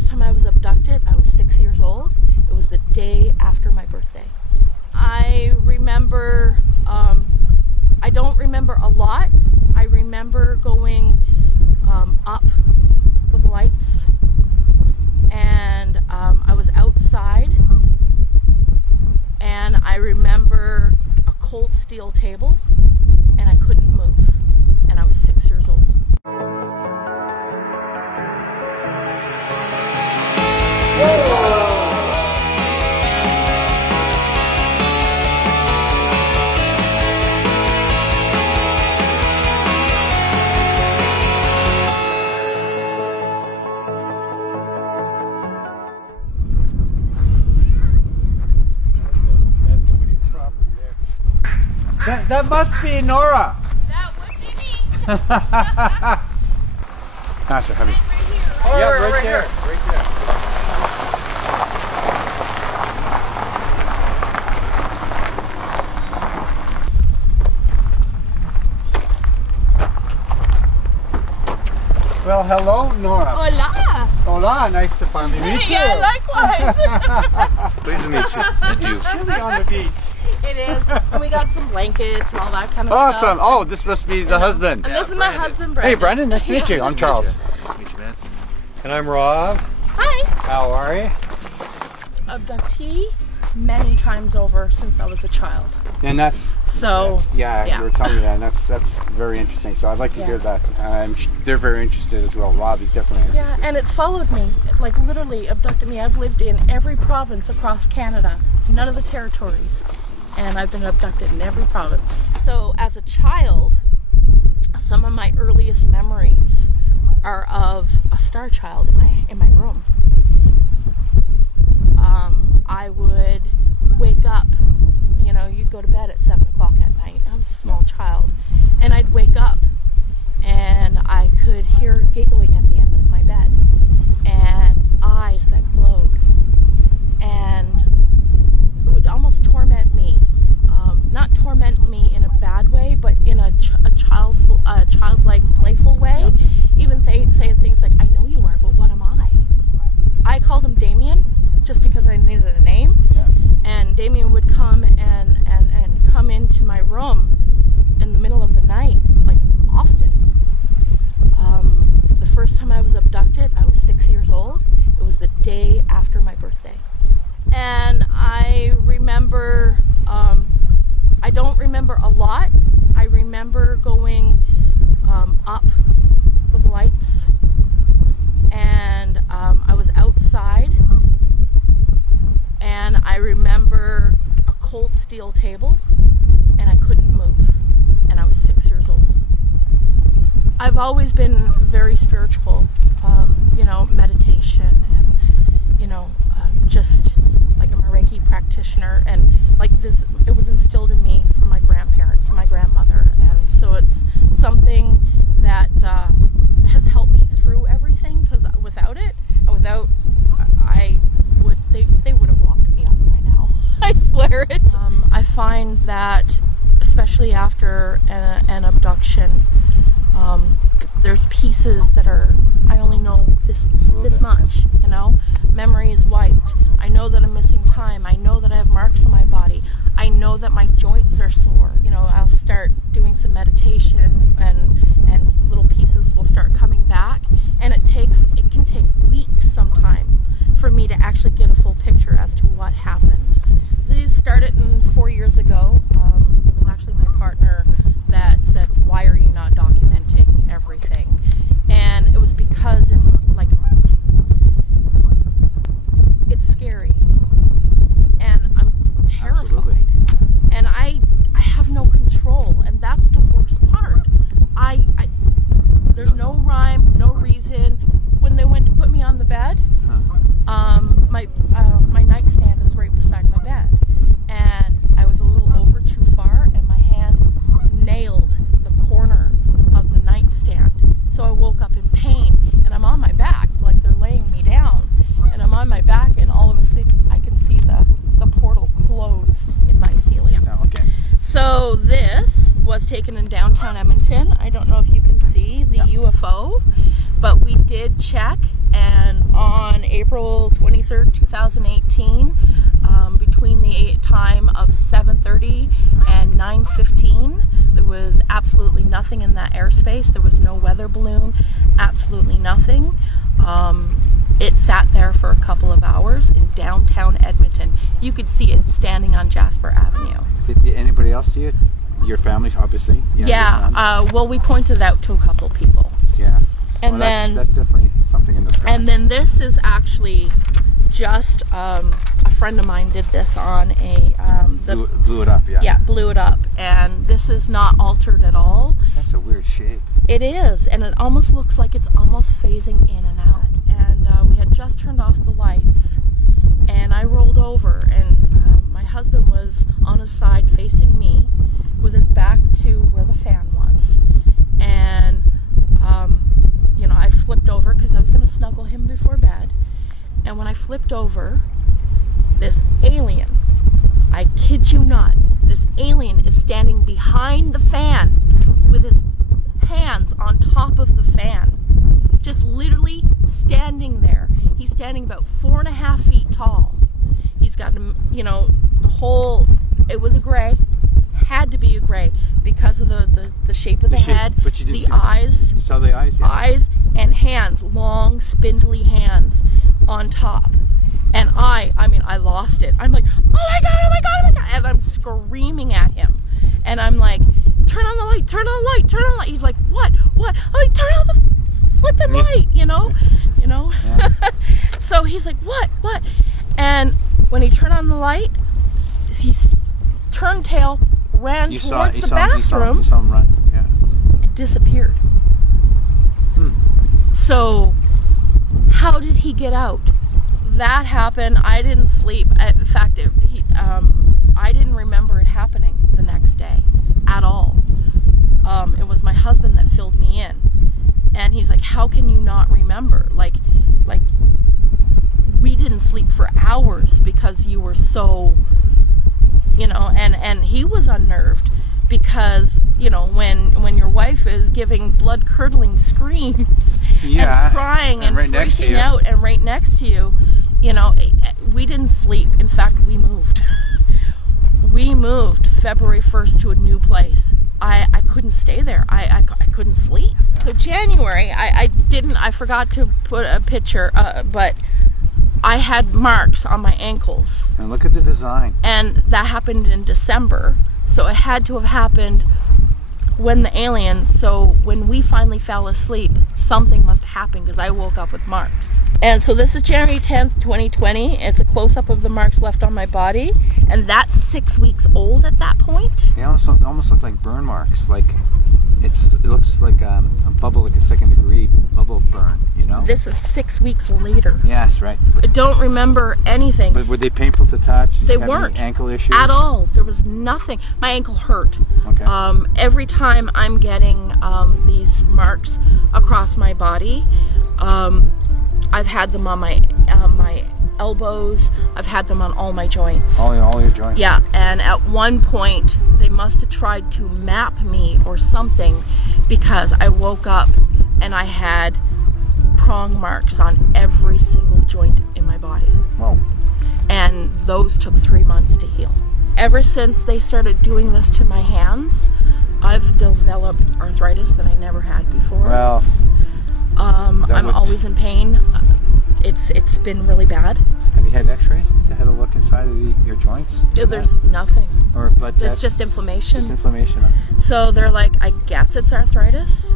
first time I was abducted, I was 6 years old. It was the day after my birthday. I remember, I don't remember a lot. I remember going up with lights, and I was outside, and I remember a cold steel table, and I couldn't move, and I was 6 years old. That must be Nora. That would be me. Nice, heavy. Oh, yeah, right there. Right there. Well, hello, Nora. Hola. Hola, nice to finally meet you. Yeah, likewise. Pleased to meet you. And you. Chilly on the beach. It is. And we got some blankets and all that kind of stuff. Awesome. Oh, this must be the husband. And this is my husband, Brandon. Hey, Brandon. Nice to meet you. I'm Charles. Nice to meet you, man. And I'm Rob. Hi. How are you? Abductee many times over since I was a child. And that's yeah. you were telling me that, and that's very interesting. So I'd like to hear that. They're very interested as well. Rob is definitely interested. Yeah, and it's followed me, like literally abducted me. I've lived in every province across Canada, none of the territories, and I've been abducted in every province. So as a child, some of my earliest memories are of a star child in my room. I would wake up, you know, you'd go to bed at 7 o'clock at night. I was a small child, and I'd wake up and I could hear giggling at the end of my bed and eyes that glowed, and it would almost torment me. Not torment me in a bad way, but in a childlike, playful way. Even saying things like, "I know you are, but what am I?" I called him Damien just because I needed a name. Yeah. And Damien would come and come into my room in the middle of the night, like often. The first time I was abducted, I was 6 years old. It was the day after my birthday. And I remember, I don't remember a lot. I remember going up with lights, and I was outside, and I remember a cold steel table, and I couldn't move, and I was 6 years old. I've always been very spiritual, you know, meditation, and, you know, just like I'm a Reiki practitioner, and like this, it was instilled in me from my grandparents and my grandmother, and so it's something that has helped me through everything, because without it, and without, they would have locked me up by now. I swear it. I find that, especially after an abduction, there's pieces that are, I only know this much, you know. Memory is wiped. I know that I'm missing time. I know that I have marks on my body. I know that my joints are sore. You know, I'll start doing some meditation, and little pieces will start coming back, and it can take weeks sometime for me to actually get a full picture as to what happened. These started 4 years ago. It was actually my partner that said, "Why are you not documenting everything?" And it was because it's scary, and I'm terrified. Absolutely. And I have no control, and that's the worst part. There's no rhyme, no reason. When they went to put me on the bed, my nightstand is right beside my bed, and I was a little over too far, and my hand nailed the corner of the nightstand. So I woke up in pain, and I'm on my back, like they're laying me down, and I'm on my back, and all of a sudden I can see the portal close in my ceiling. Oh, okay. So this was taken in downtown Edmonton. I don't know if you can see the UFO, but we did check, and on April 23rd, 2018, between the time of 7:30 and 9:15. There was absolutely nothing in that airspace. There was no weather balloon, absolutely nothing. It sat there for a couple of hours in downtown Edmonton. You could see it standing on Jasper Avenue. Did anybody else see it? Your family, obviously. Yeah. Well, we pointed it out to a couple people. Yeah. And well, then that's definitely something in the sky. And then this is actually just a friend of mine did this on a blew it up. Yeah. Yeah, blew it up, and this is not altered at all. That's a weird shape. It is, and it almost looks like it's almost phasing in and out. And we had just turned off the lights, and I rolled over, and my husband was on his side facing me with his back to where the fan was. And, I flipped over because I was going to snuggle him before bed. And when I flipped over, this alien, I kid you not, this alien is standing behind the fan with his hands on top of the fan. Just literally standing there. He's standing about 4.5 feet tall. He's got, the whole, it was a gray, had to be a gray because of the shape of the head, but you didn't the eyes. You saw the eyes, yeah. Eyes and hands, long, spindly hands on top. And I lost it. I'm like, oh my God, oh my God, oh my God. And I'm screaming at him. And I'm like, turn on the light, turn on the light, turn on the light. He's like, what? I'm like, turn on the flipping light, you know? Yeah. So he's like, what? And when he turned on the light, he turned tail, ran towards the bathroom. You saw him run, yeah. And disappeared. So, how did he get out? That happened. I didn't sleep. In fact, I didn't remember it happening the next day at all. It was my husband that filled me in, and he's like, "How can you not remember? Like we didn't sleep for hours because you were so, And he was unnerved because when your wife is giving blood curdling screams and crying and right freaking out and right next to you, we didn't sleep. In fact, we moved. We moved February 1st to a new place. I couldn't stay there. I couldn't sleep. So January, I forgot to put a picture, but I had marks on my ankles. And look at the design. And that happened in December. So it had to have happened when when we finally fell asleep, something must happen because I woke up with marks. And so this is January 10th, 2020. It's a close-up of the marks left on my body. And that's 6 weeks old at that point. They almost look like burn marks. It looks like a bubble, like a second-degree bubble burn, This is 6 weeks later. Yes, right. I don't remember anything. But were they painful to touch? Did They you have weren't. Any ankle issues? At all. There was nothing. My ankle hurt. Okay. Every time I'm getting these marks across my body, I've had them on my elbows. I've had them on all my joints. All your joints. Yeah, and at one point they must have tried to map me or something because I woke up and I had prong marks on every single joint in my body. Whoa. And those took 3 months to heal. Ever since they started doing this to my hands, I've developed arthritis that I never had before. Well, I'm always in pain. It's been really bad. Have you had x-rays to have a look inside of your joints? There's nothing. Or blood tests? There's just inflammation. Just inflammation. Huh? So they're like, I guess it's arthritis.